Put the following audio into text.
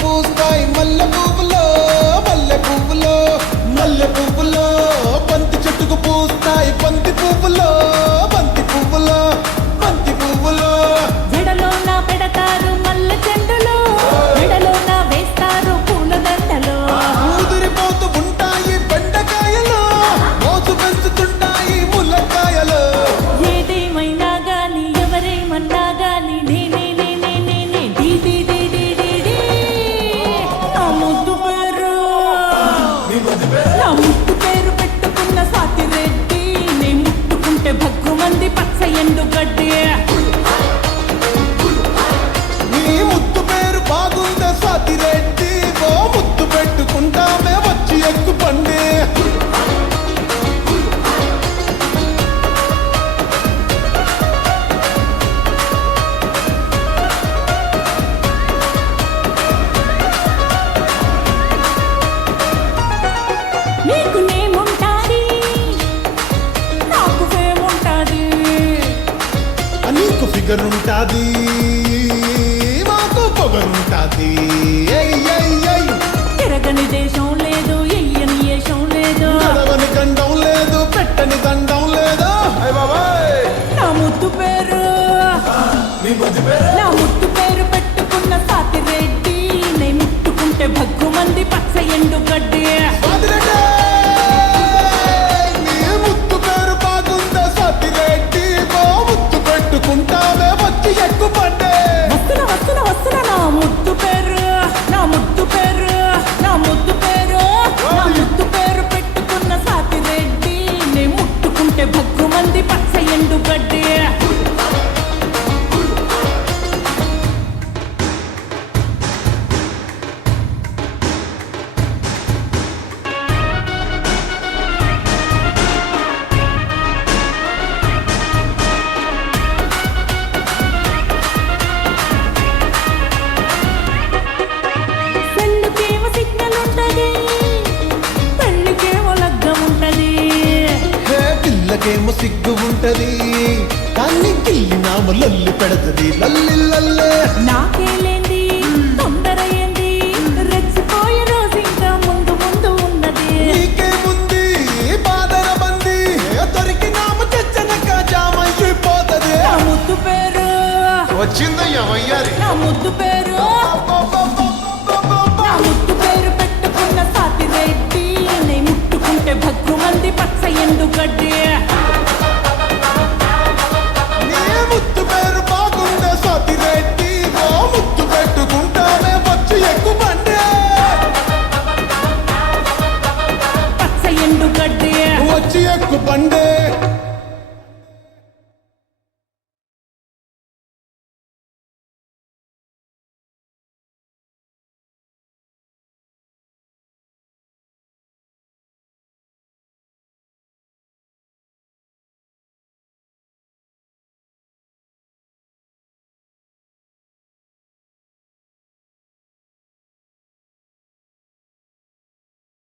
పూస్తాయి మల్లె పువ్వులో మల్లె పువ్వులో మల్లె పువ్వులో బంతి చెట్టుకు పూస్తాయి బంతి పువ్వులో బంతి పువ్వులో బంతి పువ్వులో జడలోన పెడతారు మల్లె చెండులో జడలోన వేస్తారు పూల దండలో ముదిరిపోతూ ఉంటాయి బెండకాయలు మోసు పెంచుతుంటాయి ముల్లకాయలు ఏదేమైనా గాని ఎవరేమన్నా గాని నేనే నా ముద్దు పేరు పెట్టుకున్న సాతిరెడ్డి నే ముట్టుకుంటే భగ్గుమంది పచ్చ ఎండుగడ్డి నీ ముద్దు పేరు బాగుందే సాతిరెడ్డి ఓ ముద్దు పెట్టుకుంటామే వచ్చి ఎక్కు పండి నీకు నేముంటాది నాకు ఫేముంటాది నీకు ఫిగర్ ఉంటాది మాకు పొగరుంటాది తిరగని దేశం లేదు ఎయ్యని ఏషం లేదు గడవని గండం లేదు పెట్టని దండం లేదు నా ముద్దు పేరు నా ముద్దు పేరు పెట్టుకున్న సాతిరెడ్డి నే ముట్టుకుంటే భగ్గుమంది పచ్చ ఎండుగడ్డి నీ ముద్దు పేరు బాగుందా సాతిరెడ్డి ఓ ముద్దు పెట్టుకుంటావే వచ్చి ఎక్కు పండే వస్తున్నా నా ముద్దు పేరు నా ముద్దు పేరు నా ముద్దు పేరు నా ముద్దు పేరు పెట్టుకున్న సాతిరెడ్డి నే ముట్టుకుంటే భగ్గుమంది పచ్చ ఎండుగడ్డి పెళ్ళికేమో సిగ్నల్ ఉంటది పెళ్ళికేమో లగ్గం ఉంటది పిల్లకేమో సిగ్గు ఉంటది కానీ గిల్లినాము లల్లి పెడతది లల్లి లల్లే నాకేలేంది తొందర ఏంది రెచ్చిపోయే రోజు ఇంకా ముందు ముందు ఉన్నది నీకేముంది బాదర బంది దొరికినాము చచ్చనక జామైపోతది నా ముద్దు పేరు వచ్చిందయ్యా వయ్యారి నా ముద్దు పేరు